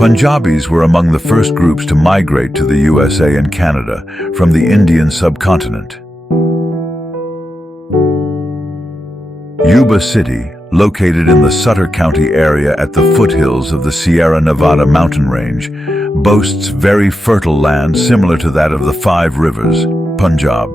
Punjabis were among the first groups to migrate to the USA and Canada from the Indian subcontinent. Yuba City, located in the Sutter County area at the foothills of the Sierra Nevada mountain range, boasts very fertile land similar to that of the Five Rivers, Punjab.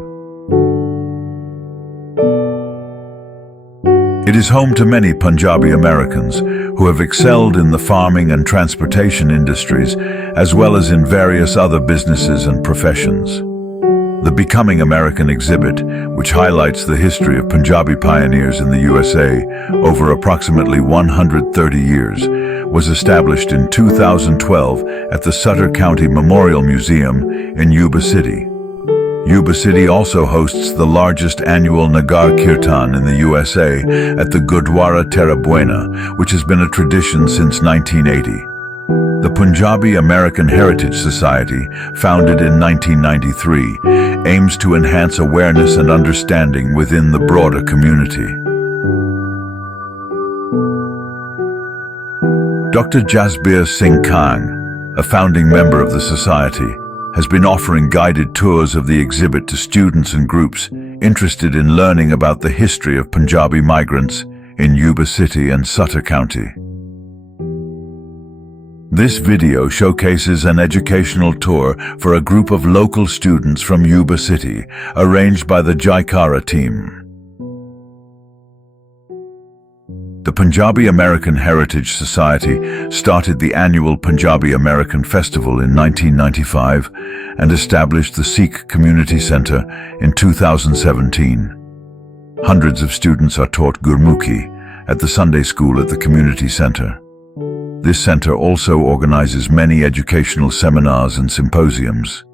It is home to many Punjabi Americans who have excelled in the farming and transportation industries, as well as in various other businesses and professions. The Becoming American exhibit, which highlights the history of Punjabi pioneers in the USA over approximately 130 years, was established in 2012 at the Sutter County Memorial Museum in Yuba City. Yuba City also hosts the largest annual Nagar Kirtan in the USA at the Gurdwara Terra Buena, which has been a tradition since 1980. The Punjabi American Heritage Society, founded in 1993, aims to enhance awareness and understanding within the broader community. Dr. Jasbir Singh Kang, a founding member of the society, has been offering guided tours of the exhibit to students and groups interested in learning about the history of Punjabi migrants in Yuba City and Sutter County. This video showcases an educational tour for a group of local students from Yuba City, arranged by the Jaikara team. The Punjabi American Heritage Society started the annual Punjabi American Festival in 1995 and established the Sikh Community Center in 2017. Hundreds of students are taught Gurmukhi at the Sunday school at the community center. This center also organizes many educational seminars and symposiums.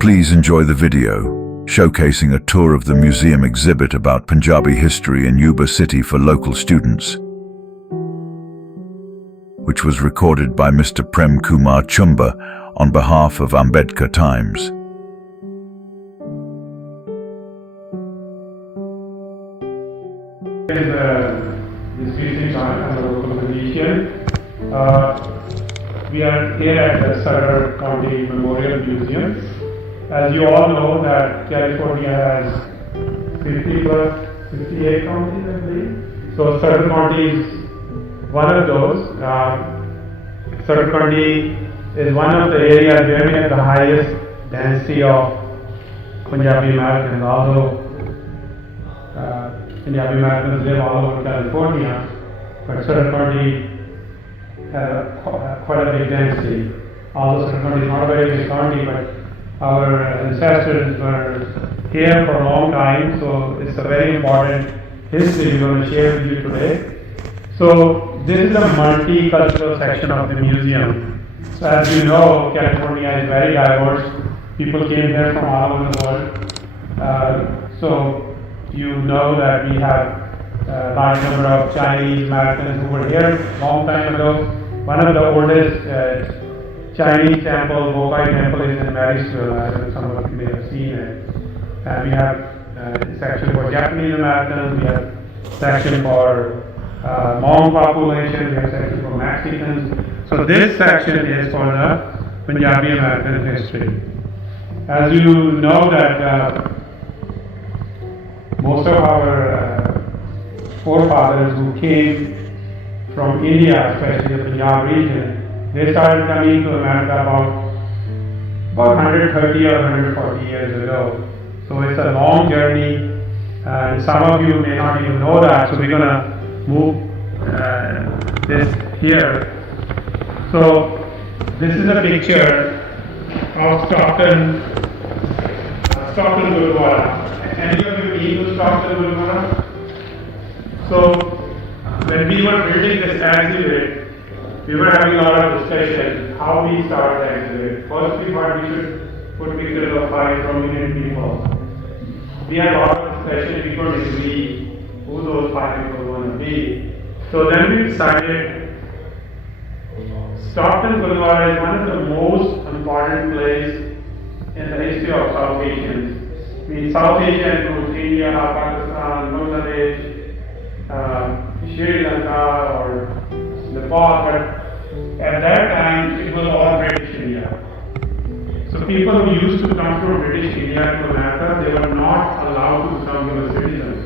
Please enjoy the video, showcasing a tour of the museum exhibit about Punjabi history in Yuba City for local students, which was recorded by Mr. Prem Kumar Chumba on behalf of Ambedkar Times. We are here at the Sutter County Memorial Museum. As you all know that California has 58 counties, I believe. So Sutter County is one of those. Sutter County is one of the areas where we have the highest density of Punjabi Americans, although Punjabi Americans live all over California, but Sutter County has quite a big density. Although Sutter County is not a very big county, but our ancestors were here for a long time, so it's a very important history we're going to share with you today. So this is a multicultural section of the museum. So as you know, California is very diverse. People came here from all over the world. So you know that we have a large number of Chinese Americans who were here a long time ago. One of the oldest Chinese temple, Doaba temple, is in Marysville, as some of you may have seen it. And we have a section for Japanese Americans, we have a section for Hmong population, we have a section for Mexicans. So this section is for the Punjabi American history. As you know that most of our forefathers who came from India, especially the Punjab region, they started coming to America about 130 or 140 years ago. So it's a long journey, and some of you may not even know that, so we're going to move this here. So this is a picture of Stockton Gurdwara. Any of you been to Stockton Gurdwara? So when we were building this exhibit, we were having a lot of discussion how we start the exhibit. First we thought we should put pictures of 5 prominent people. We had a lot of discussion, we couldn't agree who those 5 people were going to be. So then we decided Stockton Gurdwara is one of the most important places in the history of South Asians. I mean, South Asia includes India, Pakistan, Bangladesh, Sri Lanka or Nepal, but at that time it was all British India. So people who used to come from British India to America, they were not allowed to become US citizens.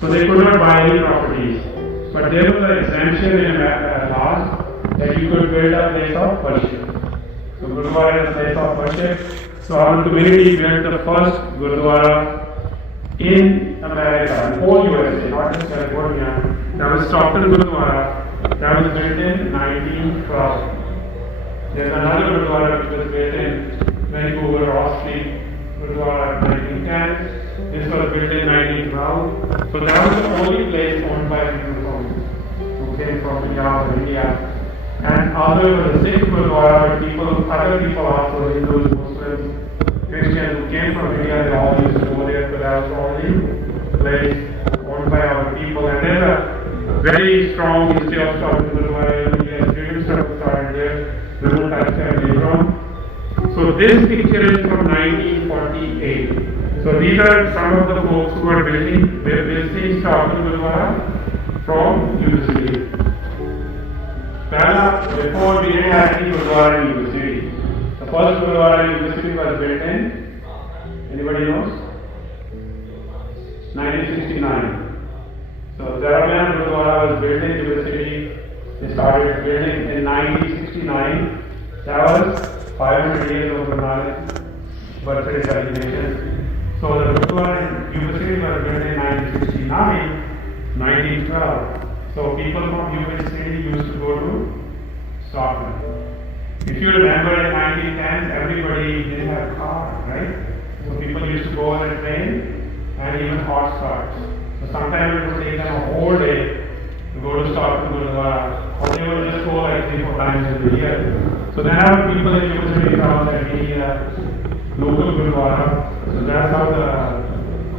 So they could not buy any properties. But there was an exemption in laws that you could build a place of worship. So Gurdwara is a place of worship. So our community built the first Gurdwara in America, in whole USA, not just California. That was Stockton Gurdwara. That was built in 1912. There's another Gurdwara which was built in Vancouver, Ross Street, Gurdwara 1910. This was built in 1912. So that was the only place owned by people who came from Punjab or India. And other the Sikh Gurdwara, other people also, Hindus, Muslims, Christians who came from India, they all used to go there, but that was the only place owned by our people. And there's a very strong history of Stockton Gurdwara. India's freedom struggle started there. We will touch that later on. So this picture is from 1948. So these are some of the folks who are visiting Stockton Gurdwara from Yuba City. Before we didn't have any Gurdwara in Yuba City. The first Gurdwara in Yuba City was built in, anybody knows? 1969. So Zaraman Gurdwara was built in Yuba City. They started building in 1969. That was 500 years of Guru Nanak's birthday celebration. So the Gurdwara in Yuba City was built in 1969, 1912. So people from Yuba City used to go to Stockton. If you remember in 1910, everybody didn't have cars, right? So people used to go on a train and even horse carts. So sometimes it would take them a whole day to go to Stockton Gurdwara, or they would just go like 3-4 times in the year. So then our people in Yuba City found that we need a local Gurdwara. So that's how the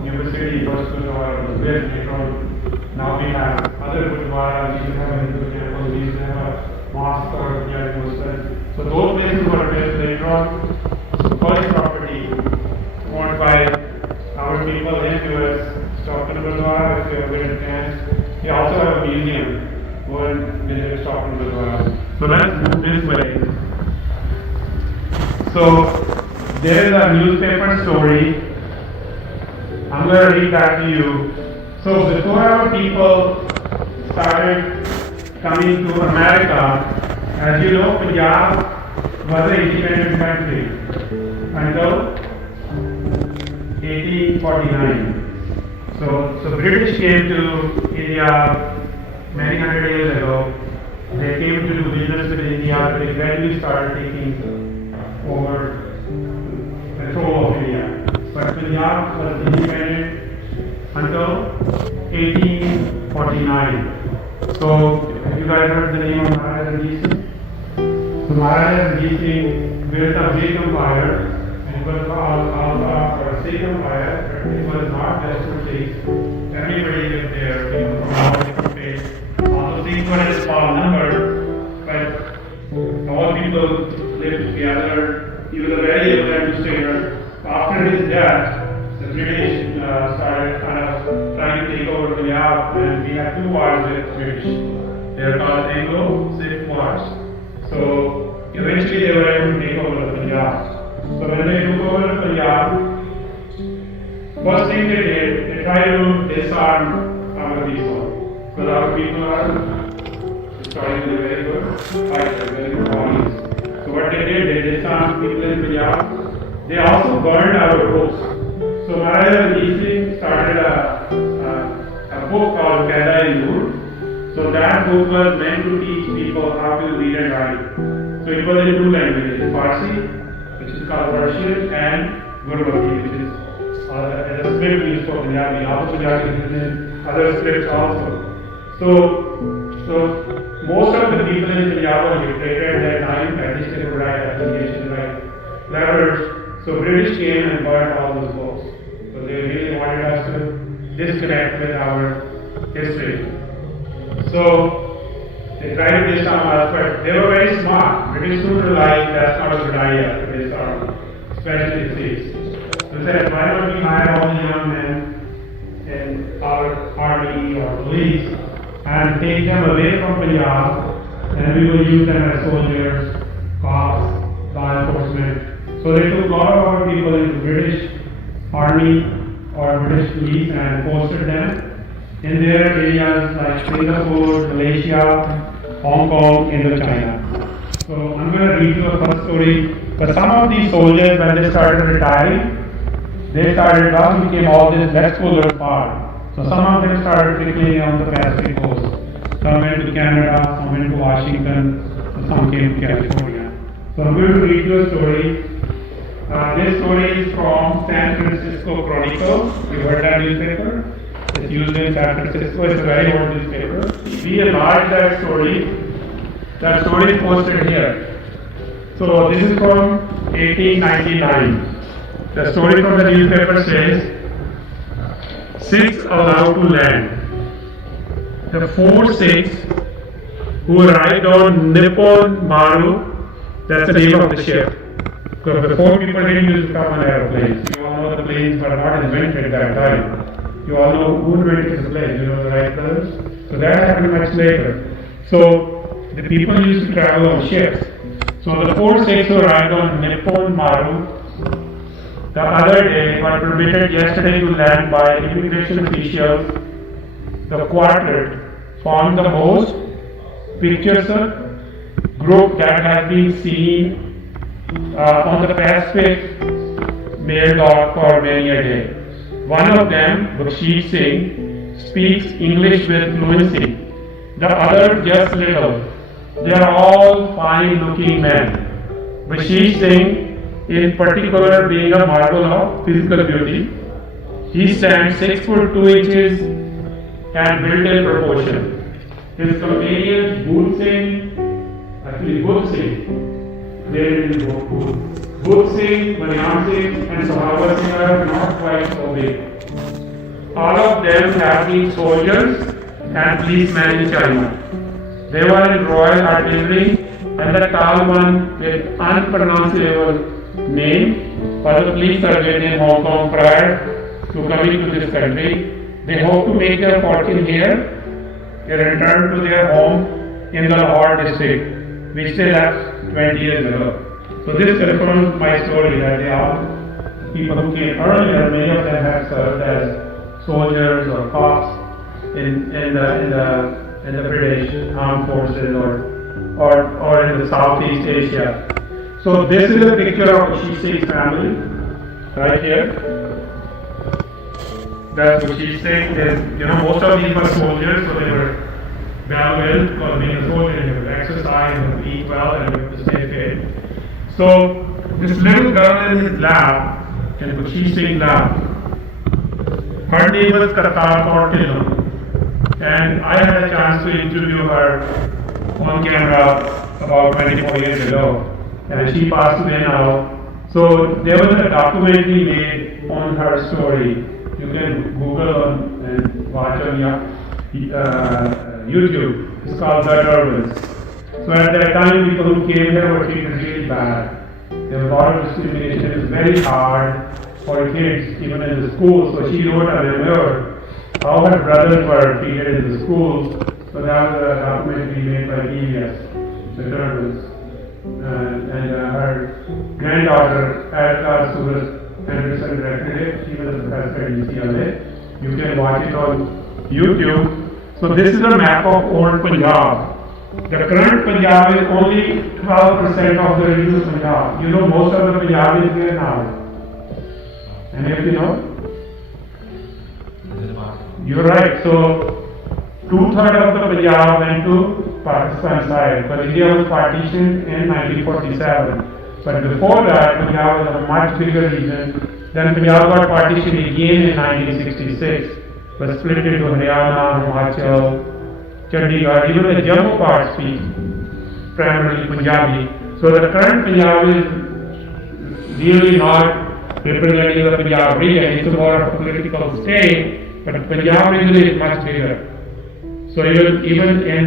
Yuba City first Gurdwara was built. Now we have other Gurdwaras, we have a Hindu temple, we have a mosque or Punjabi Muslims. So those places were built later on. So first property owned by our people in US, Stockton Gurdwara, if you have been a chance. We also have a museum. Go and visit Stockton Gurdwara. So let's move this way. So there is a newspaper story. I'm going to read that to you. So before our people started coming to America, as you know, Punjab was an independent country until 1849. So British came to India many hundred years ago. They came to do business with India. They gradually started taking over control of India. But Punjab was independent until 1849. So, have you guys heard the name of Maharaja Ranjit Singh? So Maharaja Ranjit Singh built a big empire, and it was called a Sikh empire, but it was not just for Sikhs. Everybody lived there, from all different faiths. Although Sikhs were a small number, but all people lived together. He was a very able administrator. After his death, the British started kind of trying to take over Punjab, and we had 2 wars with British. They are called Anglo-Sikh wars. So eventually they were able to take over Punjab. So when they took over Punjab, first thing they did, they tried to disarm our people. Because our people are historically very good fighters, very good warriors. So what they did, they disarmed people in Punjab. They also burned our books. So Maharaja Ranjit Singh started a book called Qaida-e-Noor. So that book was meant to teach people how to read and write. So it was in 2 languages, Farsi, which is called Persian, and Gurmukhi, which is a script used for Punjabi. Also Punjabi is in other scripts also. So most of the people in Punjab were literate at that time, at least they could write applications, write letters. So British came and burned all those books. So they really wanted us to disconnect with our history. So they tried to disarm us, but they were very smart. British soon realized that's not a good idea to disarm, especially the Sikhs. So they said, why don't we hire all the young men in our army or police and take them away from Punjab and we will use them as soldiers, cops, law enforcement. So they took a lot of our people into British Army or British police and posted them in their areas like Singapore, Malaysia, Hong Kong, Indochina. So I'm going to read you a first story. But some of these soldiers, when they started retiring, they started, once became all this, let's go to far. So some of them started trickling on the Pacific coast. Some went to Canada, some went to Washington, and some came to California. So I'm going to read you a story. This story is from San Francisco Chronicle. You heard that newspaper? It's used in San Francisco. It's a very old newspaper. We enlarged that story. That story is posted here. So this is from 1899. The story from the newspaper says, 6 allowed to land. The 4 Sikhs who arrived on Nippon Maru, that's the name of the ship. Because before people didn't use to come on aeroplanes. You all know the planes were not invented at that time. You all know who invented the planes, you know the Wright brothers. So that happened much later. So the people used to travel on ships. So the 4 Sikhs who arrived on Nippon Maru the other day were permitted yesterday to land by immigration officials. The quartet formed the most picturesque group that has been seen on the Pacific mail dock for many a day. One of them, Baksheesh Singh, speaks English with fluency. The other just little. They are all fine-looking men. Baksheesh Singh, in particular, being a marvel of physical beauty. He stands 6 foot 2 inches and built in proportion. His companions, Booth Singh, Mariam Singh, and Sohawa Singh are not quite so big. All of them have been soldiers and policemen in China. They were in Royal Artillery, and the tall one with unpronounceable name was a police sergeant in Hong Kong prior to coming to this country. They hope to make their fortune here and return to their home in the Lahore district, which they left 20 years ago. So this confirms my story that they are people who came earlier. Many of them have served as soldiers or cops in the British armed forces or in the Southeast Asia. So this is a picture of Baksheesh Singh's family, right here. That's Baksheesh Singh. Most of these were soldiers, so they were well-built, because being a soldier, you have to exercise, you have to eat well, and you have to stay fit. So this little girl in his lap, in Baksheesh Singh's lap, her name was Kartar Kaur, and I had a chance to interview her on camera about 24 years ago. And she passed away now. So there was a documentary made on her story. You can Google and watch on YouTube. It's called ndo-Americans. So at that time, people who came here were treated really bad. There was a lot of discrimination. It was very hard for kids, even in the school. So she wrote a memoir how her brothers were treated in the school. So that was a documentary made by PBS, ndo-Americans. And her granddaughter, Erica Suras Henderson, directed it. She was a professor at UCLA. You can watch it on YouTube. So this is a map of old Punjab. The current Punjab is only 12% of the original Punjab. You know, most of the Punjab is there now. Any of you know? You're right. So 2/3 of the Punjab went to Pakistan side, but India was partitioned in 1947. But before that, Punjab was a much bigger region. Then Punjab got partitioned again in 1966, was split into Haryana, Himachal, Chandigarh. Even the Jammu part speaks primarily Punjabi. So the current Punjab is really not representing the Punjab region. It's more of a political state, but Punjab region is much bigger. So even in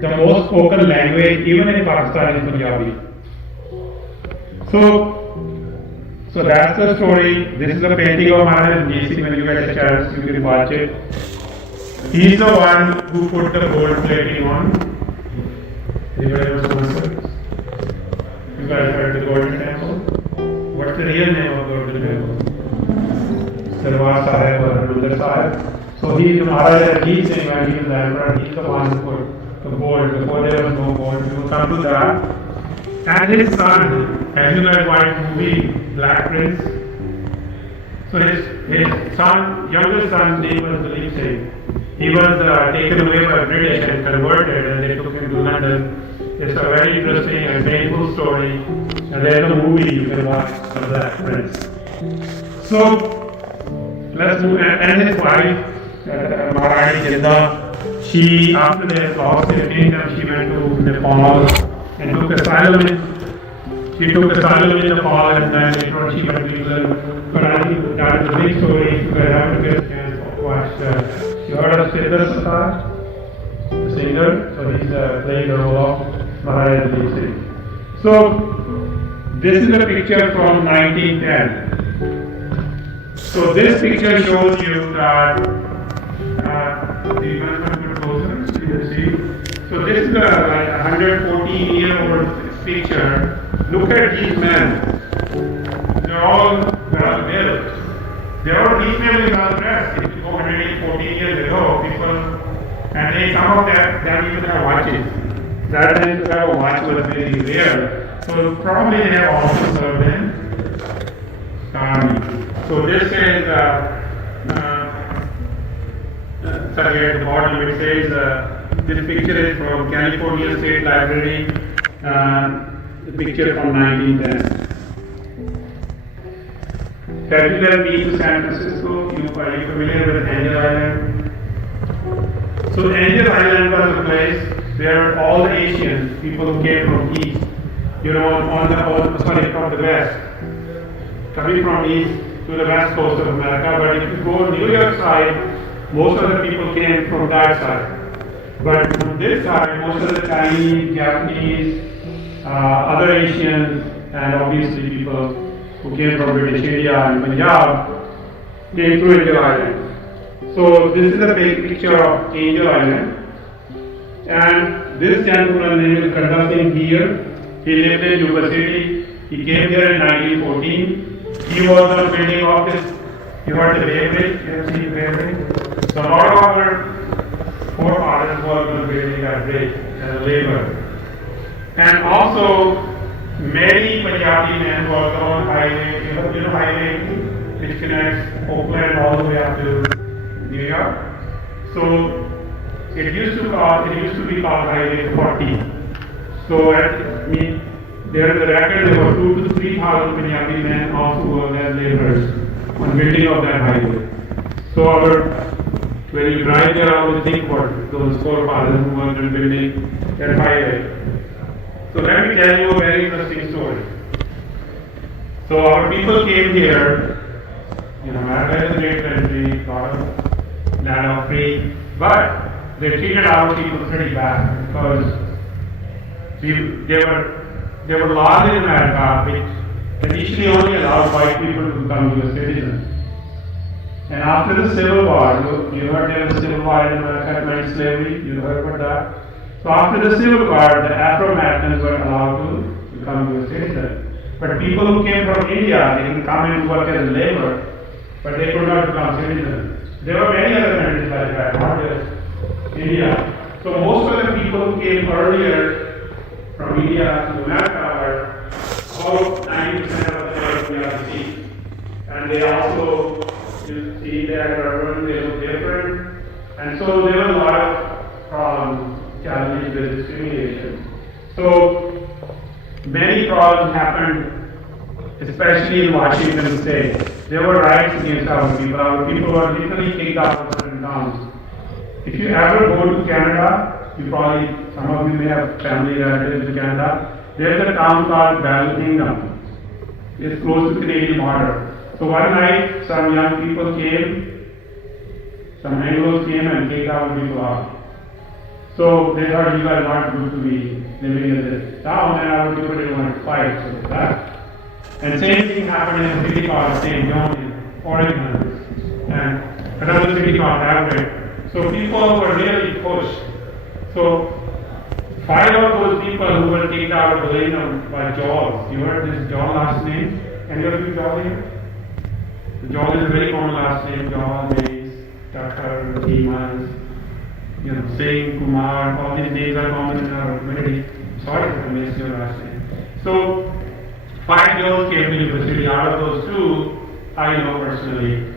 the most spoken language, even in Pakistan, is Punjabi. So that's the story. This is a painting of Maharaj Ranjit Singh. When you get a chance, you can watch it. He's the one who put the gold plating on. Anybody knows Ndo-Americans? You guys heard the Golden Temple? What's the real name of Golden Temple? Darbar Sahib or Mandir Sahib. So he's the Maharaja Ranjit Singh when he was the emperor, he's the one who put the gold. Before there was no gold, we will come to that. And his son, as you guys watched the movie Black Prince, so his son, younger son's name was Dalip Singh. He was taken away by British and converted, and they took him to London. It's a very interesting and painful story, and there's a movie you can watch of Black Prince. So let's move. And his wife, Maharani Jidda, she, after they lost their kingdom, she went to Nepal and took asylum in Nepal, and then later on she went to England. But I think that is a big story. You guys have to get a chance to watch. You heard of Siddhar Sarkar, the singer? So he's playing the role of Maharaja Ranjit Singh. So this is a picture from 1910. So this picture shows you that. Do you guys want to put closer so you can see? So this is like a 114-year-old picture. Look at these men. They're all well built. These men were well dressed. If you go 114 years ago, some of them even have watches. That time to have a watch was very rare. So probably they have also served in army. So this is sorry, at the bottom it says this picture is from California State Library, the picture from 1910. Have you guys been to San Francisco? Are you familiar with Angel Island? So Angel Island was a place where all the Asians, people who came from east, from the west, coming from east to the west coast of America. But if you go New York side, most of the people came from that side. But from this side, most of the Chinese, Japanese, other Asians, and obviously people who came from British India and Punjab came to Angel Island. So this is a big picture of Angel Island. And this gentleman named Kanda Singh here, he lived in Yuba city. He came here in 1914. He was on the building of this. You heard the Bay Bridge? You have seen the Bay Bridge? So a lot of our forefathers worked on building that bridge as a labor. And also, many Punjabi men worked on highway, you know highway which connects Oakland all the way up to New York. So it used to be called Highway 40. So there is a record there were 2,000 to 3,000 Punjabi men also worked as laborers on building of that highway. So when you drive there, I always think about those forefathers who worked on building that highway. So let me tell you a very interesting story. So our people came here. America is a great country, lot of land of free, but they treated our people pretty bad because there were laws in America which initially only allowed white people to become US citizens. And after the Civil War, you heard there was a Civil War in America, meant slavery, you heard about that? So after the Civil War, the Afro-Americans were allowed to become US citizens. But people who came from India, they can come and work as labor, but they could not become citizens. There were many other countries like that, not just India. So most of the people who came earlier from India to America were about 90% of them from the sea. And they also, you see that urban, they look different. And so there were a lot of problems, challenges with discrimination. So many problems happened, especially in Washington state. There were riots against our people. Our people were literally kicked out of certain towns. If you ever go to Canada, some of you may have family relatives in Canada. There's a town called Kingdom. It's close to the Canadian border. So one night, some young people came, some Anglos came and kicked our people out. So they thought you guys aren't good to be living in this town, and our people didn't want to fight, so they left. And same thing happened in a city called St. John in Oregon, and another city called Everett. So people were really pushed. So 5 of those people who were kicked out of Millennium by Jaws. You heard this Jaws last name? Any of you Jaws here? Jaws is a very common last name. Jaws, Mace, Tucker, Demons, Singh, Kumar, all these names are common in our community. Sorry if I missed your last name. So, 5 girls came to university. Out of those 2, I know personally.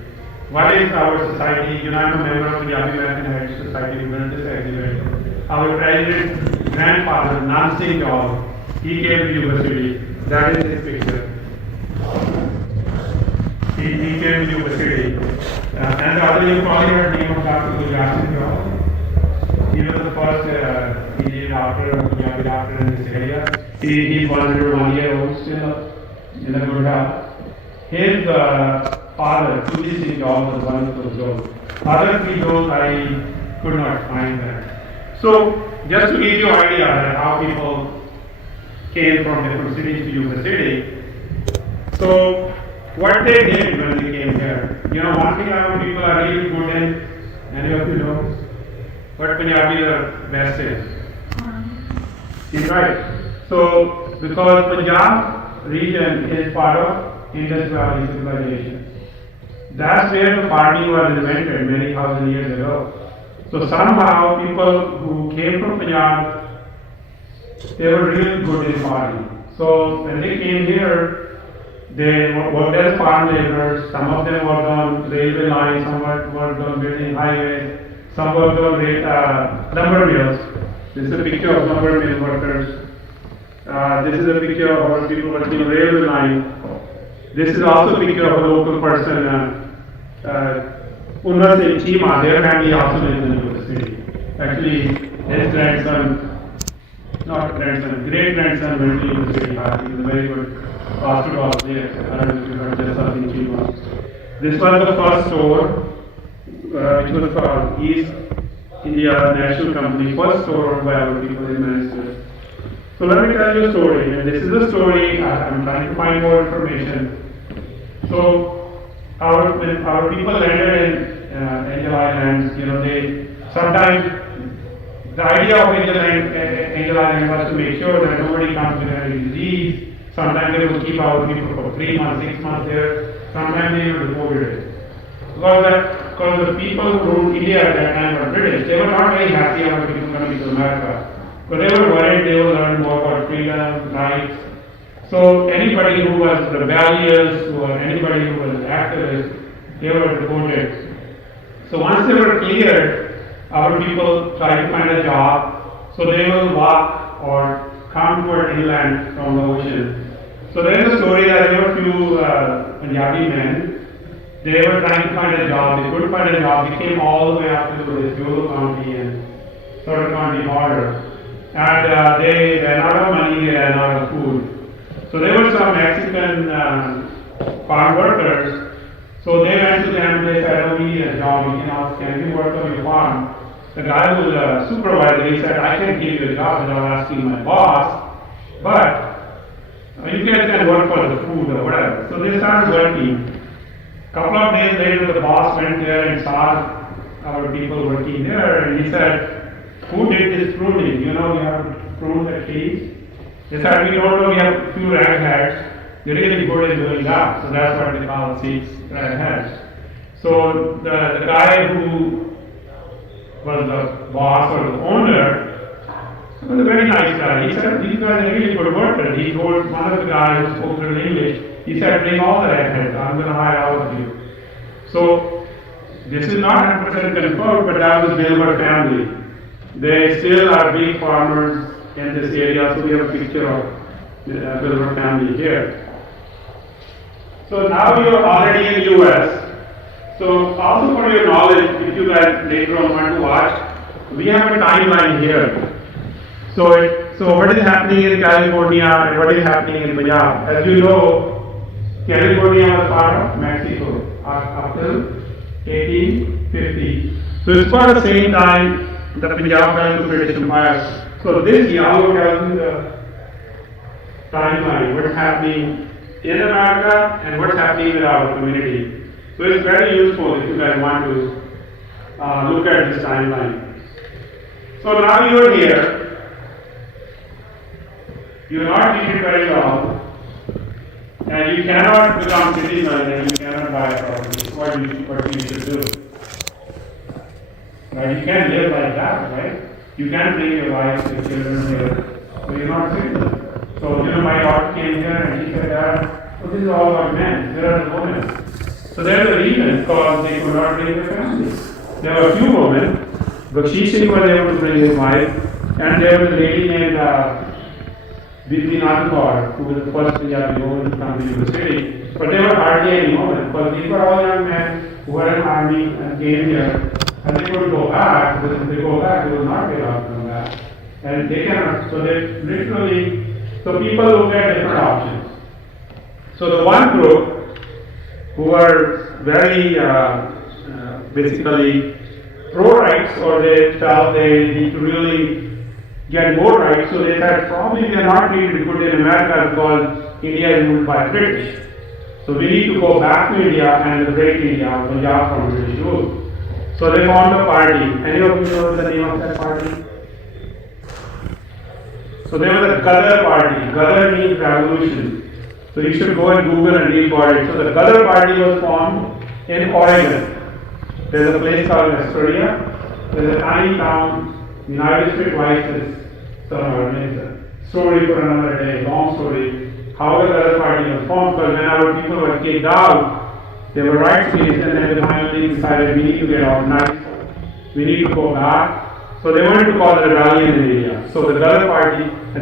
What is our society? I'm a member of the Punjabi American Heritage Society who built this exhibit. Our president's grandfather, Nan Singh Jaws, he came to university. That is his picture. He came to university. And the other, you probably heard the name of Dr. Singh Jaws. He was the first Indian doctor, Punjabi doctor in this area. He's 101-year-old still in a good health. His father, Tuji Singh Jaws, was one of those girls. Other 3 girls I could not find there. So, just to give you an idea of how people came from different cities to Yuba city. So, what they did when they came here, one thing our people are really good in, any of you know, what Punjabi are best in, right? So, because Punjab region is part of Indus Valley civilization. That's where the party was invented many thousand years ago. So somehow people who came from Punjab, they were really good in party. So when they came here, they worked as farm laborers. Some of them worked on railway lines, some worked on building highways, some worked on lumber mills. This is a picture of lumber mill workers. This is a picture of our people working on railway line. This is also a picture of a local person, Unna Singh Chima. Their family also lives in the city. Actually, his great-grandson went to university. He was a very good basketball player. I don't know if you heard just something Chima. This was the first store, which was called East India National Company, first store by our people in Manchester. So let me tell you a story, and this is a story. I'm trying to find more information. So when our people landed in Angel Islands, they sometimes the idea of Angel Island was to make sure that nobody comes with any disease. Sometimes they would keep our people for 3 months, 6 months there. Sometimes they would report it. Because the people who ruled India at that time were British, they were not very happy about people coming to America. But they were worried they would learn more about freedom, rights. So anybody who was rebellious or anybody who was activist, they were deported. So once they were cleared, our people tried to find a job. So they will walk or come toward inland from the ocean. So there is a story that there were a few Punjabi men. They were trying to find a job. They couldn't find a job. They came all the way up to this Yuba County and Surrey County border. And they ran out of money, they ran out of food. So there were some Mexican farm workers. So they went to them and they said, "Oh, we need a job. Can you work on your farm?" The guy who was a supervisor, he said, "I can't give you a job without asking my boss, but you guys can work for the food or whatever." So they started working. A couple of days later, the boss went there and saw our people working there, and he said, "Who did this pruning? You have to prune the trees." They said, "We don't know, we have a few ragheads. They're really good at doing that." So that's what they call seeds, ragheads. So the guy who was the boss or the owner was a very nice guy. He said, "These guys are really good workers." He told one of the guys who spoke little English, he said, "Bring all the ragheads. I'm going to hire all of you." So this is not 100% confirmed, but that was Wilbur family. They still are big farmers in this area, so we have a picture of the Wilbur family here. So now you're already in US. So also for your knowledge, if you guys later on want to watch, we have a timeline here. So what is happening in California and what is happening in Punjab? As you know, California was part of Mexico up till 1850. So it's about the same time the Punjab fell to British Empire. So this yellow tells you the timeline, what's happening in America and what's happening with our community. So it's very useful if you guys want to look at this timeline. So now you're here. You are not treated very well, and you cannot become citizen and you cannot buy a property. What you should do. Right? You can't live like that, right? You can't bring your wife, your children here, but you're not citizen. So, my daughter came here and she said, Dad, this is all about men, there are the women. So there's a reason because they could not bring their families. There were a few women, Bakshish Singh was able to bring his wife, and there was a lady named Bibi Nathkar, who was the first Punjabi woman to come to Yuba city. But there were hardly any women, because these were all young men who were in the army and came here, and they could go back, because if they go back, they will not get out from that. And they cannot, so they literally, so people look at different options. So the one group who were very basically pro-rights, or they felt they need to really get more rights, so they said probably we are not treated good in America because India is ruled by British. So we need to go back to India and liberate India, Punjab from British rule. So they formed a party. Any of you know the name of that party? So there was a Gadar party. Gadar means revolution. So you should go and Google and read about it. So the Gadar party was formed in Oregon. There's a place called Astoria. There's a tiny town, United States Vices. So it's a story for another day, long story. How the Gadar party was formed, because whenever people were kicked out, they were rights based, and then they finally decided we need to get organized, we need to go back. So they wanted to call it a rebellion in India. So the Gadar party, when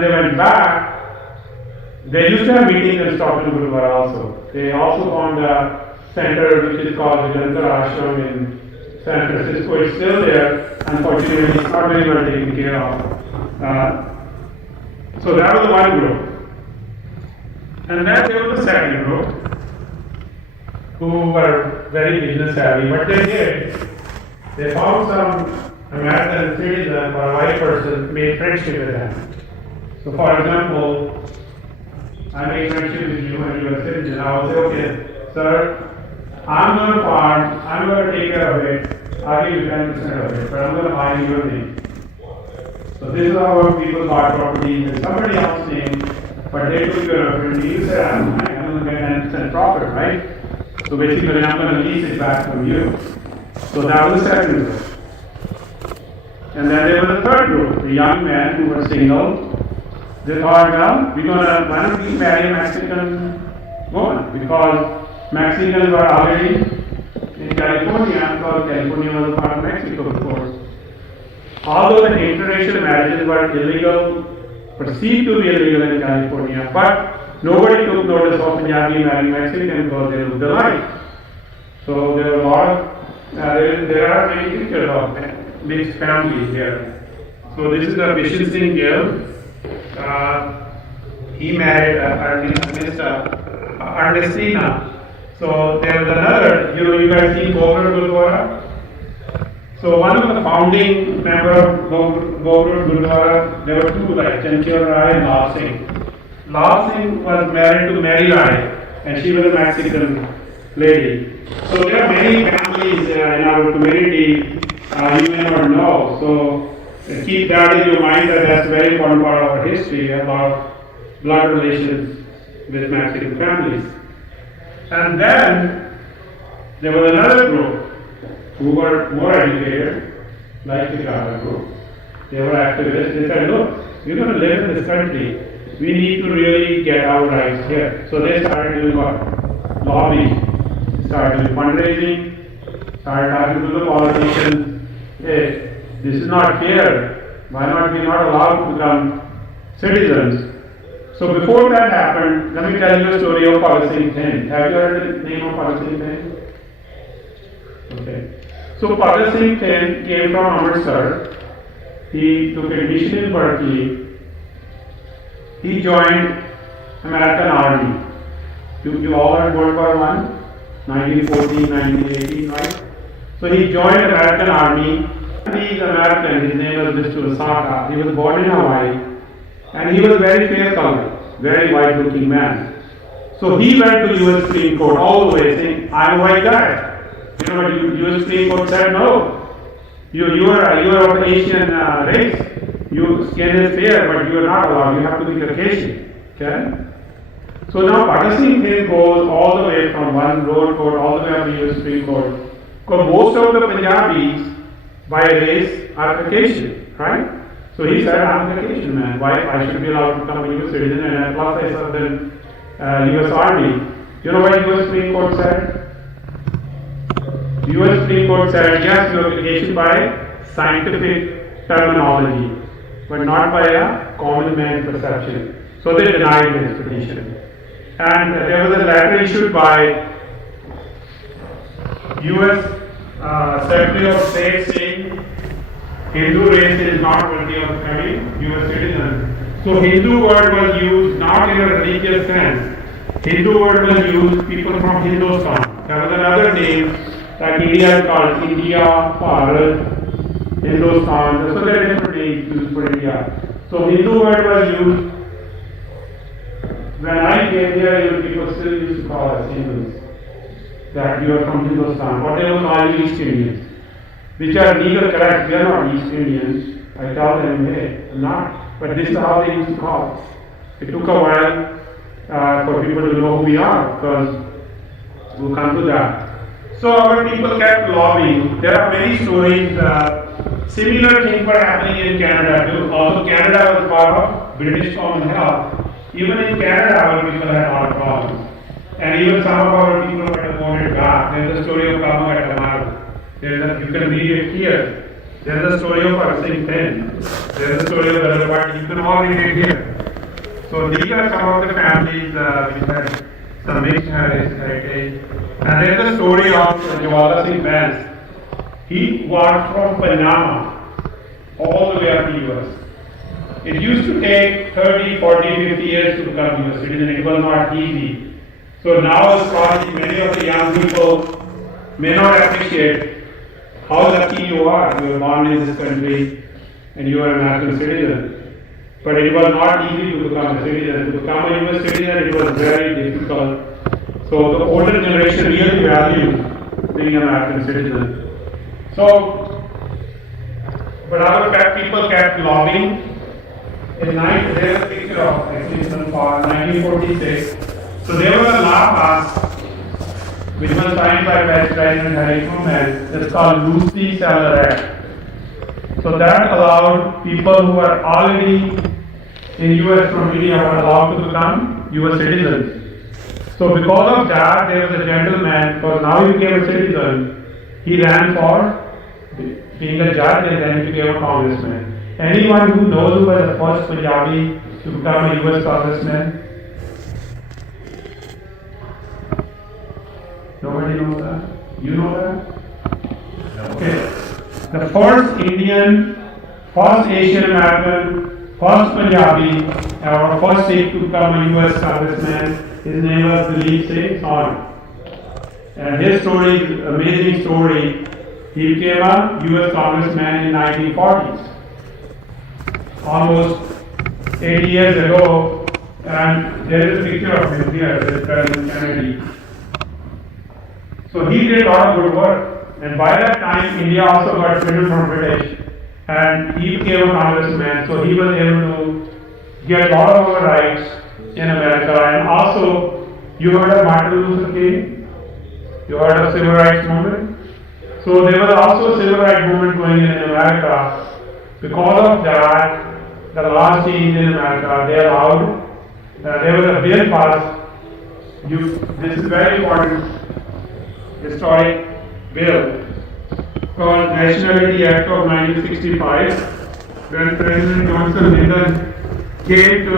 they went back, they used to have meetings in Stockton Gurdwara also. They also formed a center which is called the Jantar Ashram in San Francisco. It's still there. Unfortunately, it's not very well taken care of. So that was the one group. And then there was the second group, who were very business savvy. What they did, they found some American citizen or a white person, made friendship with them. So for example, I made friendship with you and you are a citizen. I will say, okay, sir, I'm going to farm, I'm going to take care of it, I'll give you 10% of it, but I'm going to buy your name. So this is how people bought properties in somebody else's name, but they took your property. You said, I'm going to get 10% profit, right? So basically, I'm going to lease it back from you. So that was the second group. And then there was a third group, the young men who were single. They thought, well, why don't we marry a Mexican woman? Because Mexicans were already in California, because California was a part of Mexico before. Although the interracial marriages were illegal, perceived to be illegal in California, but nobody took notice of Punjabi marrying Mexican because they looked alike. So there were a lot of, there are many pictures of mixed families here. So this is the Vishal Singh Gill. He married Miss Ernestina. So there was another, you guys see Gopur Gurdwara? So one of the founding members of Gopur Gurdwara, there were two, like Chanchal Rai and Lal Singh. Lal Singh was married to Mary Rai, and she was a Mexican lady. So there are many families in our community you may not know. So keep that in your mind, that that's a very important part of our history about blood relations with Mexican families. And then there was another group who were more educated, like the Gada group. They were activists. They said, look, we're going to live in this country. We need to really get our rights here. So they started doing what? Lobbying. Started doing fundraising. Started talking to the politicians. Hey, this is not fair. Why not we not allowed to become citizens? So before that happened, let me tell you a story of Bhagat Singh Thind. Have you heard the name of Bhagat Singh Thind? Okay. So Bhagat Singh Thind came from Amritsar. He took admission in Berkeley. He joined American Army. You all heard World War I, 1914, 1918, right? So he joined American Army. He's American. His name was Mr. Osaka. He was born in Hawaii. And he was very fair colored, very white looking man. So he went to US Supreme Court all the way saying, I'm a white guy. You know what US Supreme Court said? No. You are of Asian race. You skin is there, but you are not allowed. You have to be Caucasian. Okay? So now partitioning thing goes all the way from one road court all the way up to the Supreme Court. Because most of the Punjabis by race are Caucasian, right? So he said, I'm a Caucasian man. Why I should be allowed to become a US citizen? And plus I served in US Army. You know what US Supreme Court said? US Supreme Court said, yes, you are Caucasian by scientific terminology, but not by a common man perception. So they denied his petition. And there was a letter issued by US Secretary of State saying Hindu race is not worthy of becoming US citizen. So Hindu word was used not in a religious sense. Hindu word was used people from Hindustan. There was another name that India is called India, Bharat, Hindustan. So there are different names used for India. So Hindu word was used. When I came here, people still used to call us Hindus. That you are from Hindustan. What they will call you East Indians. Which are legal correct. We are not East Indians. I tell them, hey, I'm not. But this is how they used to call us. It took a while for people to know who we are, because we'll come to that. So our people kept lobbying. There are many stories. Similar things were happening in Canada too. Although Canada was part of British Commonwealth, even in Canada our people had a lot of problems. And even some of our people were voted back. There's the story of Kama at Amaru. You can read it here. There's the story of Arsing Ten. There's the story of other party. You can all read it here. So these are some of the families which had some mixed heritage. And there's the story of Doaba Vance. He walked from Panama all the way up to US. It used to take 30, 40, 50 years to become US citizen. It was not easy. So now, probably many of the young people may not appreciate how lucky you are. You were born in this country and you are an American citizen. But it was not easy to become a citizen. To become a US citizen, it was very difficult. So the older generation really values being an American citizen. So, but our people kept lobbying. In there's a picture of actually 1946. So there was a law passed, which was signed by President Harry Truman. It's called Lucy Seller Act. So that allowed people who were already in US from India were allowed to become US citizens. So because of that, there was a gentleman, because now he became a citizen, he ran for being a judge and then became a congressman. Anyone who knows who was the first Punjabi to become a US congressman? Nobody knows that? You know that? Okay. The first Indian, first Asian American, first Punjabi, or first Sikh to become a US congressman, his name was Dilip Singh Soni. And his story is an amazing story. He became a US congressman in 1940s. Almost 80 years ago, and there is a picture of him here with President Kennedy. So he did a lot of good work, and by that time India also got freedom from British, and he became a congressman, so he was able to get a lot of our rights in America. And also, you heard of Martin Luther King? You heard of civil rights movement? So there was also a civil rights movement going in America. Because of that, the laws changed in America. They allowed, there was a bill passed. This is very important. Historic bill called Nationality Act of 1965, when President Johnson Lyndon came to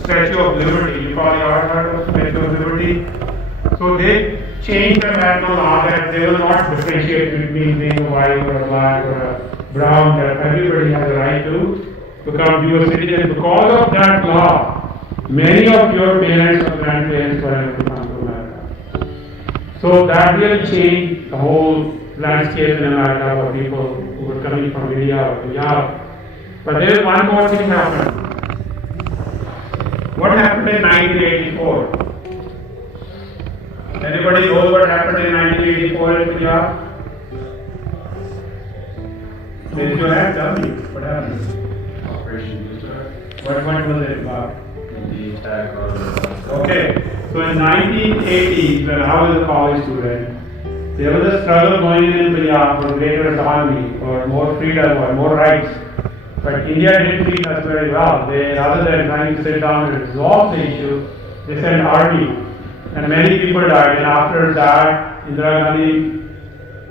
Statue of Liberty. You probably all heard of Statue of Liberty. So they changed the national law that they will not differentiate between being a white or a black or a brown, that everybody has a right to become US citizen. Because of that law, many of your parents or grandparents were able to come to America. So that really changed the whole landscape in America for people who were coming from India or Punjab. But there is one more thing happened. What happened in 1984? Anybody knows what happened in 1984 in Punjab? Raise your hand, tell me what happened. What was it about? The attack on Okay, so in 1980s, when I was a college student, there was a struggle going in Punjab for greater autonomy, for more freedom, or more rights. But India didn't treat us very well. They, rather than trying to sit down and resolve the issue, they sent army, and many people died. And after that, Indira Gandhi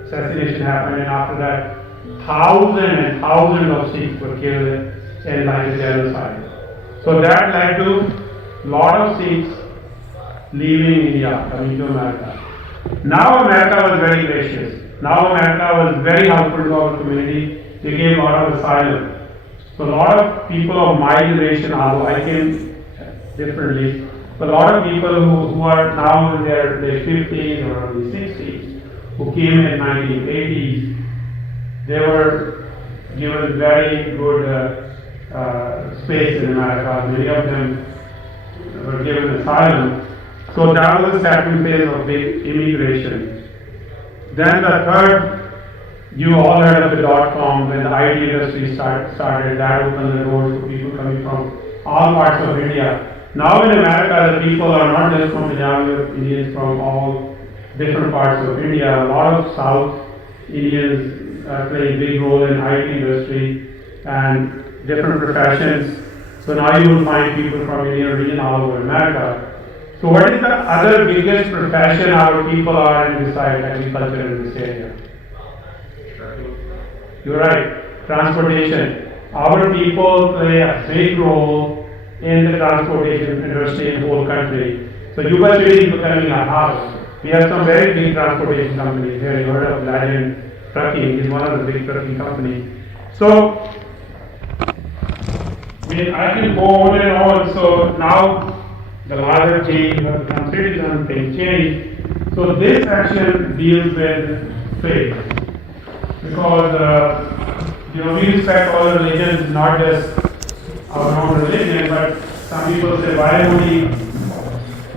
assassination happened, and after that, thousands and thousands of Sikhs were killed in like a genocide. So that led to lot of Sikhs leaving India, coming to America. Now America was very gracious. Now America was very helpful to our community. They gave a lot of asylum. So a lot of people of my generation, although I came differently, but a lot of people who are now in their late 50s or early 60s, who came in 1980s, they were given very good space in America. Many of them were given asylum. So that was the second phase of big immigration. Then the third, you all heard of the dot-com, when the IT industry started, that opened the doors for people coming from all parts of India. Now in America, the people are not just from Punjabi or Indians from all different parts of India. A lot of South Indians play a big role in IT industry and different professions. So now you will find people from Indian region all over America. So what is the other biggest profession our people are in beside agriculture in this area? You're right, transportation. Our people play a big role in the transportation industry in the whole country. So Yuba city is becoming a hub. We have some very big transportation companies here. You heard of Legend Trucking, is one of the big trucking companies. So I can go on and on. So now the larger change of the citizen things change. So this section deals with faith. Because we respect all religions, not just our own religion, but some people say, why only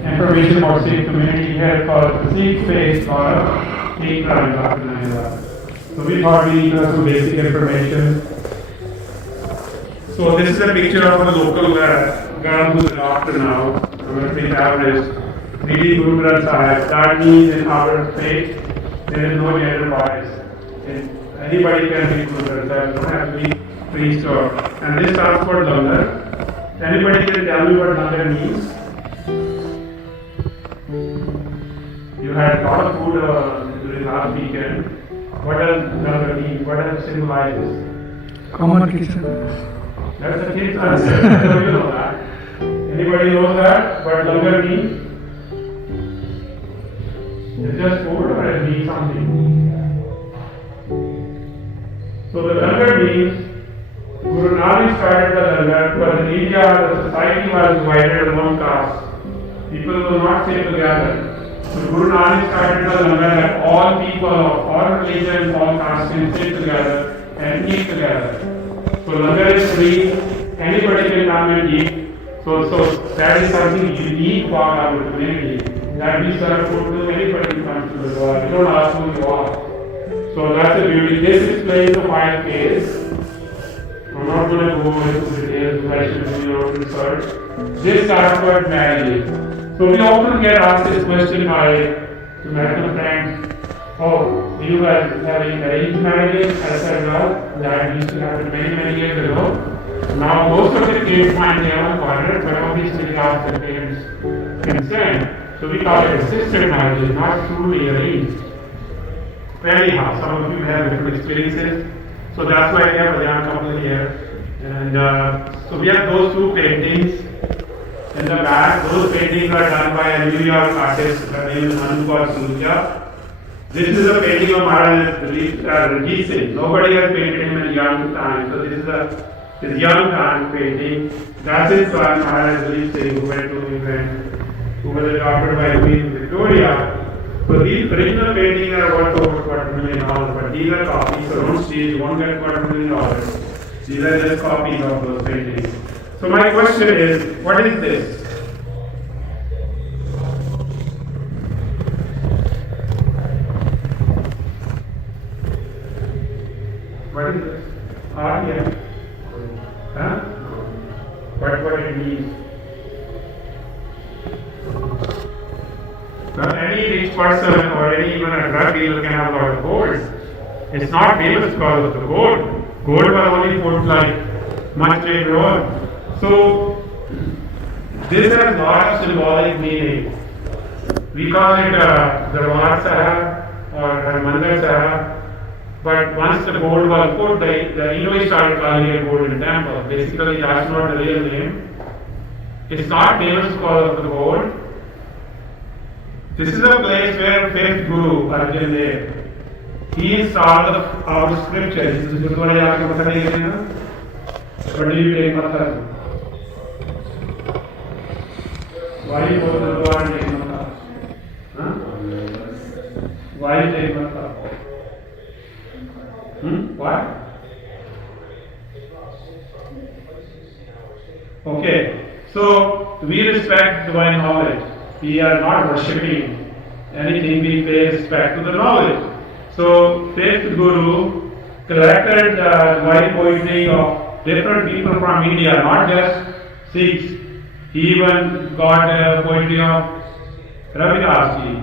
information about Sikh community here? Because the Sikh face a lot of hate crimes after 9/11. So we thought we need to have some basic information. So this is a picture of a local girl who's a doctor now, a military terrorist, reading Guru Granth Sahib. That means in our faith, there is no gender bias. Anybody can be Guru Granth Sahib, don't have to be priest or. And this stands for Langar. Anybody can tell me what Langar means? You had a lot of food during last weekend. What does Langar mean? What does it symbolize? Common kitchen. That's a kid's answer. So you know that. Anybody knows that? What Langar means? It's just food or it means something? So the Langar means Guru Nanak started the Langar because in India the society was divided among castes. People will not stay together. So Guru Nanak started the Langar that all people of all religions, all castes can sit together and eat together. So Langar is free, anybody can come and eat. So that is something unique about our community. That we serve food to anybody who comes to the door. We don't ask who you are. So that's the beauty. This explains the 5 Ks. I'm not going to go into details because I should do your own research. This starts with marriage. So we often get asked this question by American friends. Oh, you guys having arranged marriages? I said, well, that used to happen many years ago. Now most of the kids find their own partner, but obviously they ask the parents' consent. So we call it assisted marriage, not truly arranged. Anyhow, some of you have different experiences. So that's why we have a young couple here. And so we have those 2 paintings in the back. Those paintings are done by a New York artist. Her name is Anupar Surya. This is a painting of Maharaj Ranjit Singh. Nobody has painted him in young time. So this is his young time painting. That's his son, Maharaj Ranjit Singh, who went to England, who was adopted by Queen Victoria. So these original paintings are worth over $250 million, but these are copies, so don't see, you won't get $250 million. These are just copies of those paintings. So my question is, what is this? What is this? Yeah. Huh? What Well, any rich person or any even a drug dealer can have a lot of gold. It's not famous because of the gold. Gold was only put like much later on. So this has a lot of symbolic meaning. We call it Darbar Sahib or Harmandir Sahib. But once the gold was put, the English started calling it Golden Temple. Basically, that's not the real name. It's not famous because of the gold. This is a place where fifth Guru, Arjan Dev, he installed our scriptures. This is Gurudwara jaake matha nahi dekhe na? What do you take matha? Why you go to the Gurudwara and take matha? Huh? Why you take matha? Why? Okay, so we respect divine knowledge. We are not worshipping anything, we pay respect to the knowledge. So, fifth Guru collected the divine poetry of different people from India, not just Sikhs. He even got poetry of Ravidas ji,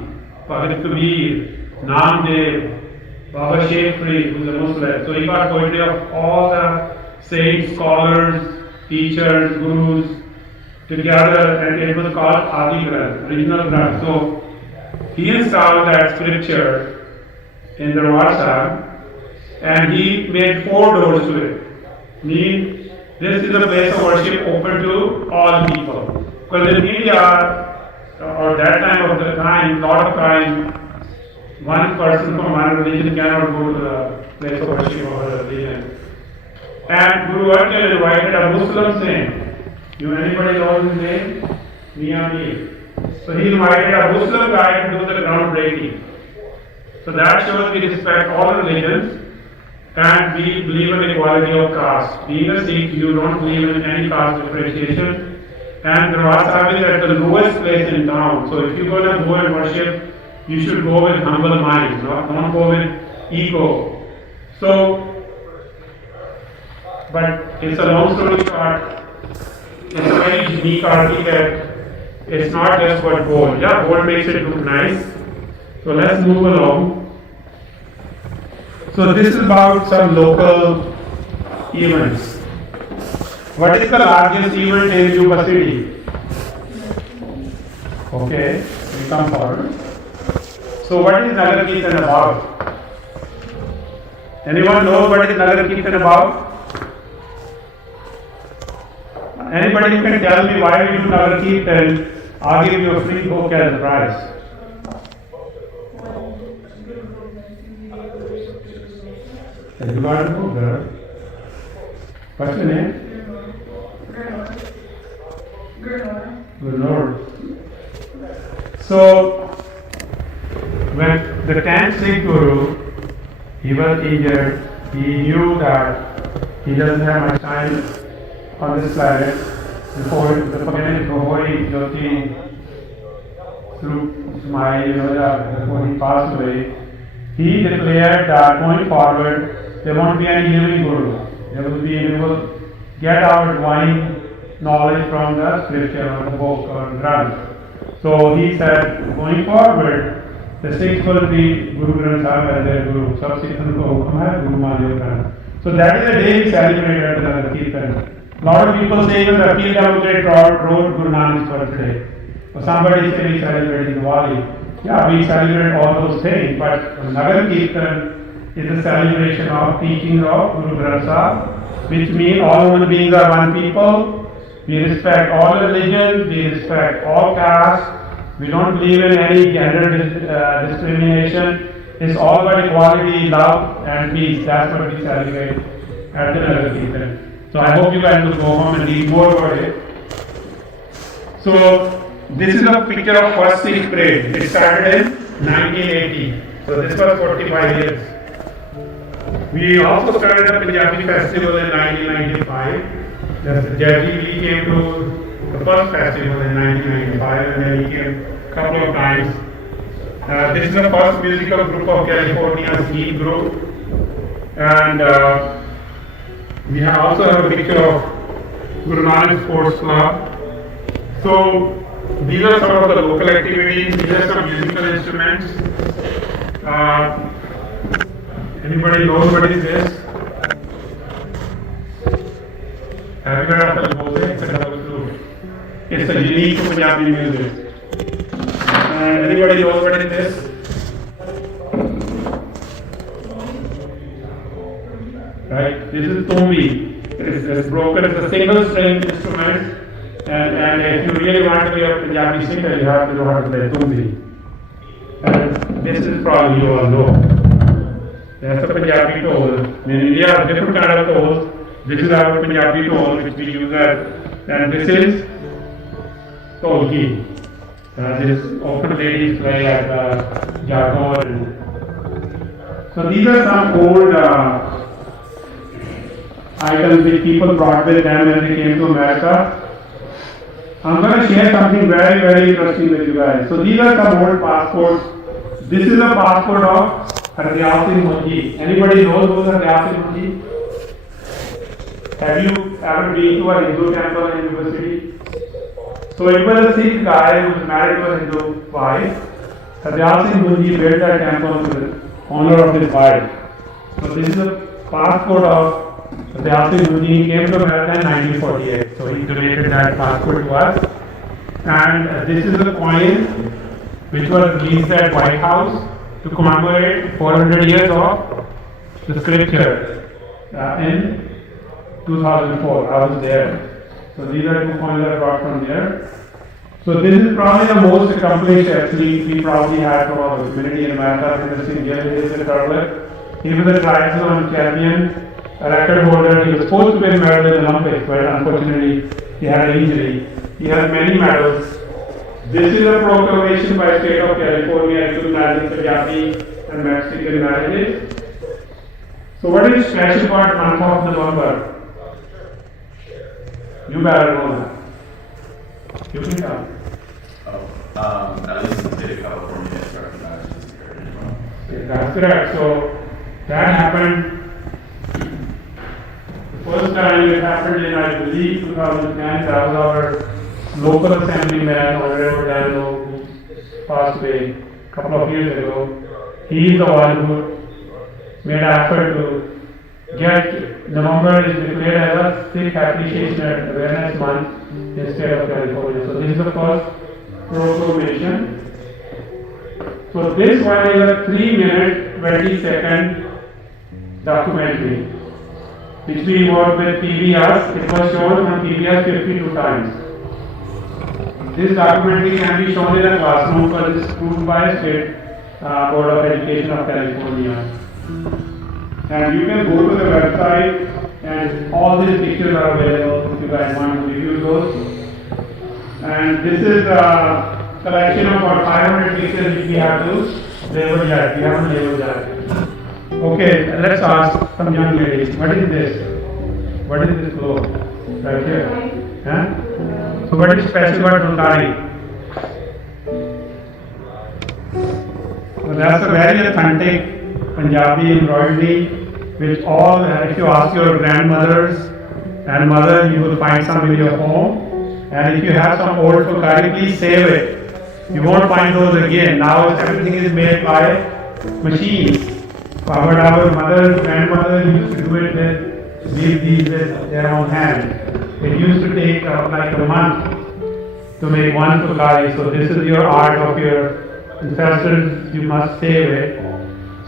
Bhagat Kabir, Namdev, Baba Sheikh Free, who is a Muslim. So he got poetry of all the saints, scholars, teachers, gurus together, and it was called Adi Granth, original Granth. So he installed that scripture in the Darbar, and he made 4 doors to it. Meaning, this is a place of worship open to all people. Because in India, or that time of the time, lot of time, one person from one religion cannot go to the place of worship of other religion. And Guru Arjan invited a Muslim saint. Anybody knows his name? Mir. So he invited a Muslim guy to do the groundbreaking. So that shows we respect all religions and we believe in equality of caste. Being a Sikh, you don't believe in any caste differentiation. And Darbar Sahib is at the lowest place in town. So if you're going to go and worship, you should go with humble mind, don't go with ego. So, but it's a long story short. It's a very unique architect. It's not just what gold. Yeah, gold makes it look nice. So let's move along. So this is about some local events. What is the largest event in Yuba city? Okay, we come forward. So what is Nagar Kirtan about? Anyone knows what is Nagar Kirtan about? Anybody can tell me why we do Nagar Kirtan? I'll give you a free book as a prize. Have you got a book, girl? What's your name? Good Lord. So, when the 10th Sikh Guru, he was injured, he knew that he doesn't have much time on this planet before he through Smile, before he passed away. He declared that going forward, there won't be any living Guru. We will get our divine knowledge from the scripture or the book or Granth. So he said, going forward, the Sikhs will be Guru Granth Sahib as their Guru. Sab Sikhs ko hukam hai, Guru Manyo Granth. So that is the day we celebrate at Nagar Kirtan. A lot of people say that the Appeal Democrat wrote Guru Nanak's birthday. Or somebody say we celebrate Diwali. Yeah, we celebrate all those things, but Nagar Kirtan is a celebration of teaching of Guru Granth Sahib, which means all human beings are one people. We respect all religions, we respect all castes, we don't believe in any gender discrimination. It's all about equality, love and peace. That's what we celebrate at the Nagar Kirtan. So I hope you guys will go home and read more about it. So this is a picture of first Sikh parade. It started in 1980. So this was 45 years. We also started a Punjabi festival in 1995. Jaggi came to the first festival in 1995 and then he came a couple of times. This is the first musical group of California Ski group. And we also have a picture of Guru Nanak Sports Club. So These are some of the local activities. These are some musical instruments. Anybody knows what is this? Have you heard of the Doaba? It's a double flute. It's a unique Punjabi music. And anybody knows what is this? Right? This is tumbi. It's broken. It's a single string instrument. And if you really want to be a Punjabi singer, you have to know how to play tumbi. And this is probably you all know. That's a Punjabi toll. In India, different kind of tolls. This is our Punjabi toll, which we use and this is tolki. This often ladies play at Jago. So these are some old items that people brought with them when they came to America. I'm going to share something very, very interesting with you guys. So these are some old passports. This is a passport of Hardyal Singh Munji. Anybody knows who Hardyal Singh Munji? Have you ever been to a Hindu temple in Yuba city? So it was a Sikh guy who was married to a Hindu wife. Hardyal Singh Munji built that temple in honor of his wife. So this is a passport of Hardyal Singh Munji. He came to America in 1948. So he donated that passport to us. And this is a coin which was released at White House to commemorate 400 years of the scripture in 2004. I was there. So these are 2 coins I brought from there. So this is probably the most accomplished athlete we probably had from our community in America. This is a curler. He was a triathlon champion, a record holder. He was supposed to win a medal in the Olympics, but unfortunately he had an injury. He has many medals. This is a proclamation by state of California recognizing Punjabi and Mexican marriages. So what is special about month of November? You better know that. You can tell. At least in the state of California, it's recognized as a heritage month. That's correct. So that happened. The first time it happened in, I believe, 2010. That was our local assemblyman, Honorable Daniel, who passed away a couple of years ago. He is the one who made an effort to get November is declared as a Sikh Appreciation and Awareness Month in the state of California. So this is the first proclamation. So this one is a 3-minute, 20-second documentary which we worked with PBS. It was shown on PBS 52 times. This documentary can be shown in a classroom because it is approved by State Board of Education of California. And you can go to the website and all these pictures are available if you guys want to review those. And this is a collection of about 500 pictures which we have to label yet. We haven't labeled that. Okay, let's ask some young ladies, what is this? What is this globe? Right here. Huh? So what is special about Donkari? So that's a very authentic Punjabi embroidery which all, if you ask your grandmothers and mother, you will find some in your home. And if you have some old Fulkari, please save it. You won't find those again. Now everything is made by machines. But our mothers, grandmothers used to do it with these with their own hands. It used to take like a month to make one Fulkari. So this is your art of your ancestors. You must save it.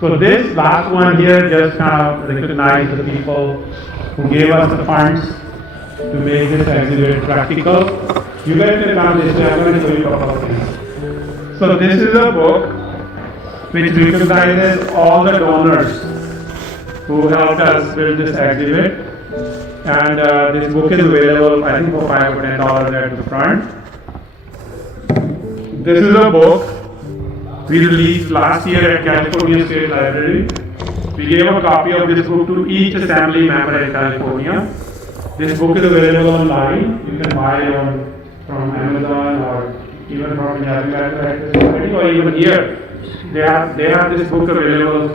So this last one here just kind of recognized the people who gave us the funds to make this exhibit practical. You guys can come this way. I'm going to show you a couple of things. So this is a book which recognizes all the donors who helped us build this exhibit. And this book is available, I think, for $5 or $10 at the front. This is a book we released last year at California State Library. We gave a copy of this book to each assembly member in California. This book is available online. You can buy it from Amazon or even from Punjabi Society or even here. They have this book available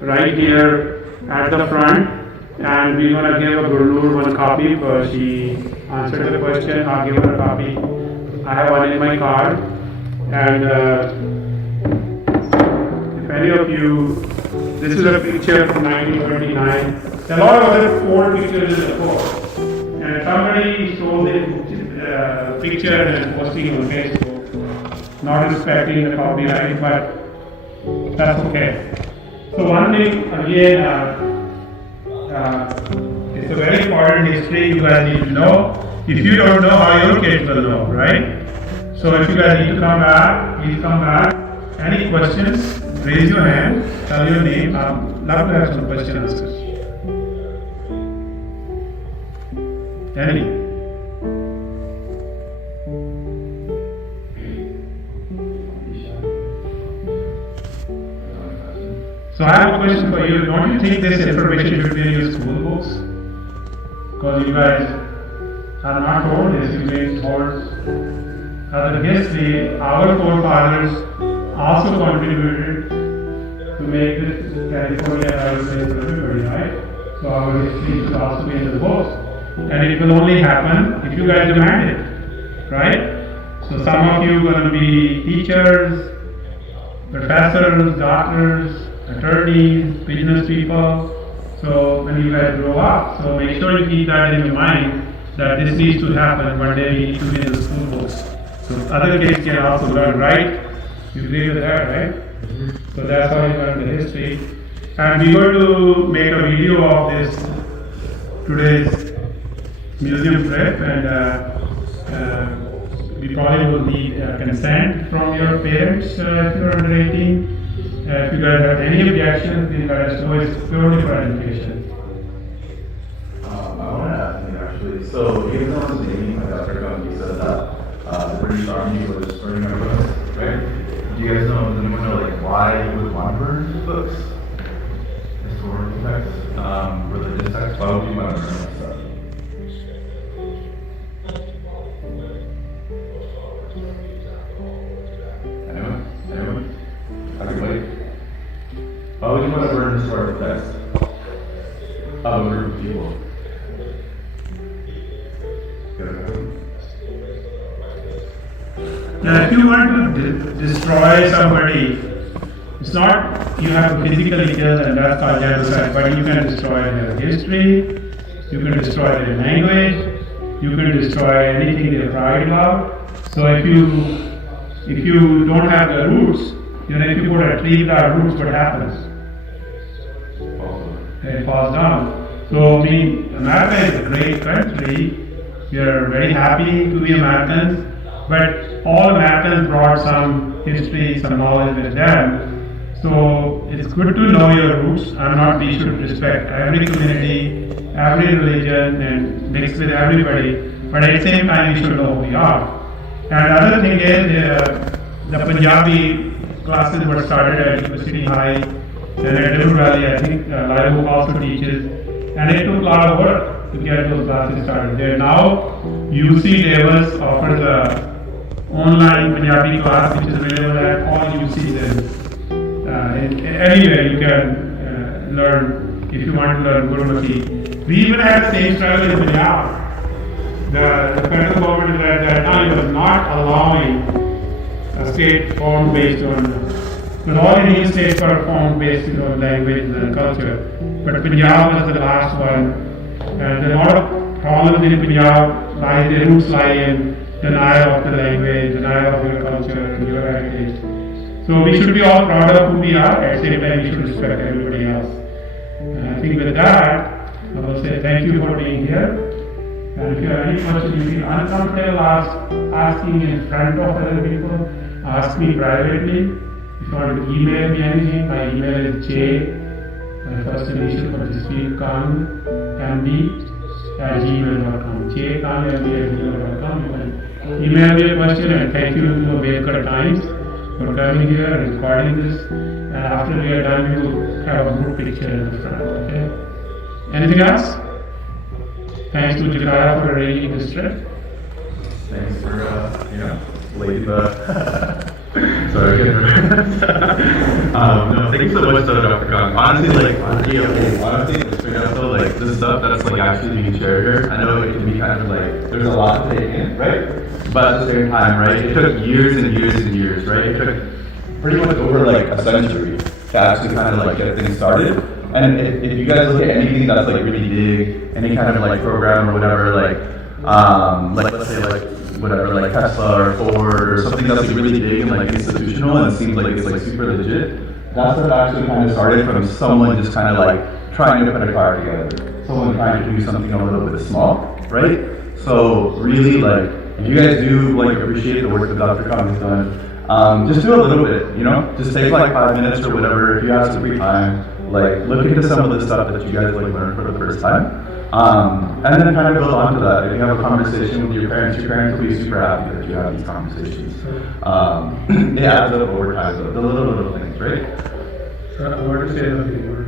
right here at the front. And we're going to give a Gurur one copy because she answered the question. I'll give her a copy. I have one in my car, and if any of you, this is a picture from 1929. There are a lot of other old pictures in the book, and somebody stole this picture and posting on Facebook, not respecting the copyright, but that's okay. So one thing again, it's a very important history you guys need to know. If you don't know, how your kids will know, right? So if you guys need to come back, please come back. Any questions? Raise your hand, tell your name. I'd love to have some question answers. Any? So I have a question for you. Don't you think this information should be in your school books? Because you guys are not told this, you being told other history. Our forefathers also contributed to make this California a better place for everybody, right? So our history should also be in the books. And it will only happen if you guys demand it, right? So some of you are going to be teachers, professors, doctors, attorneys, business people. So when you guys grow up, so make sure you keep that in your mind that this needs to happen one day. We need to be in the school books. So other kids can also learn, right? You agree with that, right? So that's how you learn the history. And we're going to make a video of this today's museum trip, and we probably will need consent from your parents if you're under 18. If you guys have any objections, please let us know. It's purely for education. I want to ask you actually. So even though it's Navy, my Dr. Gunn, he said that the British Army was burning our books, right? Do you guys know? Does anyone know like why you would want to burn books? Historical texts, religious texts. Why would you want to burn that stuff? Anyone? Everybody? Why would you want to burn historical texts of a group of people? Now, if you want to destroy somebody, it's not you have to physically kill them, that's called genocide, but you can destroy their history, you can destroy their language, you can destroy anything they pride about. So if you don't have the roots, if you put a tree without roots, what happens? It falls down. So I mean, America is a great country. We are very happy to be Americans, but all Americans brought some history, some knowledge with them. So it's good to know your roots. We should respect every community, every religion, and mix with everybody. But at the same time, we should know who we are. And another thing is the Punjabi classes were started at University High, and at River Valley, I think Laibu also teaches. And it took a lot of work to get those classes started. There now, UC Davis offers a online Punjabi class which is available at all UCs. Anywhere you can learn if you want to learn Gurmukhi. We even had the same struggle in Punjab. The federal government at that time was not allowing a state formed based on, but all Indian states were formed based on language and culture. But Punjab was the last one, and a lot of problems in Punjab the roots lie in denial of the language, denial of your culture and your heritage. So we should be all proud of who we are, at the same time we should respect everybody else. And I think with that, I will say thank you for being here. And if you have any questions you feel uncomfortable asking in front of other people, ask me privately. If you want to email me anything, my email is my first initial for this week, mb@gmail.com. jkang@gmail.com. You can email me a question, and thank you to Ambedkar Times for coming here and recording this. And after we are done, we will have a group picture in the front. Okay? Anything else? Thanks to Jakaya for arranging this trip. Thanks for, leading the Sorry, again. No, thank you so much, Dr. Khan. Honestly, straight up though, like this stuff that's like actually being shared here, I know it can be kind of like there's a lot to take in, right? But at the same time, right, it took years and years and years, right? It took pretty much over like a century to actually kind of like get things started. And if you guys look at anything that's like really big, any kind of like program or whatever, like let's say like whatever, like Tesla or Ford or something that's like really big and like institutional and it seems like it's like super legit, that stuff actually kind of started from someone just kind of like trying to put a car together, someone trying to do something a little bit small, right? So really, like, if you guys do like appreciate the work that Dr. Khan has done, just do a little bit, you know, just take like 5 minutes or whatever if you have some free time, like look into some of the stuff that you guys like learned for the first time. And then kind of build on to that. If you have a conversation with your parents will be super happy that you have these conversations. It adds up over time, though, the little things, right? So I want to say something more.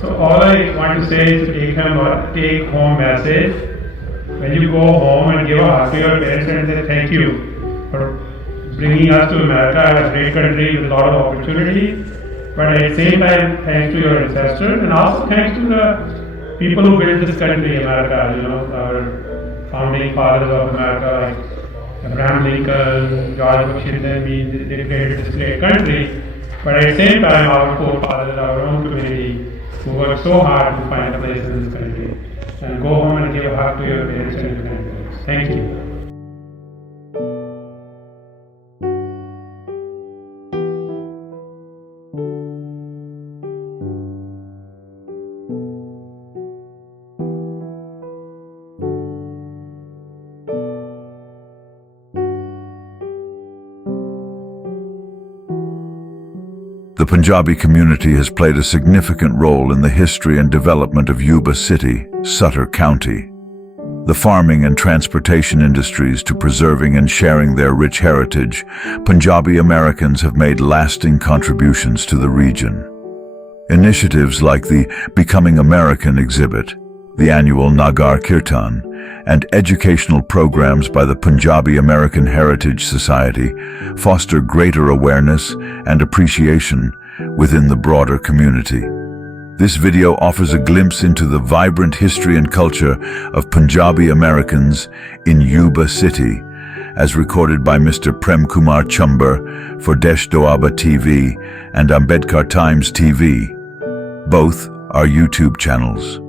So all I want to say is to take home message. When you go home and give a hug to your parents and say thank you for bringing us to America, a great country with a lot of opportunity. But at the same time, thanks to your ancestors and also thanks to the people who built this country, America, you know, our founding fathers of America, like Abraham Lincoln, George Washington, they created this great country. But at the same time, our forefathers, our own community, who worked so hard to find a place in this country. And go home and give a hug to your parents and your grandparents. Thank you. The Punjabi community has played a significant role in the history and development of Yuba City, Sutter County. The farming and transportation industries to preserving and sharing their rich heritage, Punjabi Americans have made lasting contributions to the region. Initiatives like the Becoming American exhibit, the annual Nagar Kirtan, and educational programs by the Punjabi American Heritage Society foster greater awareness and appreciation within the broader community. This video offers a glimpse into the vibrant history and culture of Punjabi Americans in Yuba City, as recorded by Mr. Prem Kumar Chumber for Desh Doaba TV and Ambedkar Times TV. Both are YouTube channels.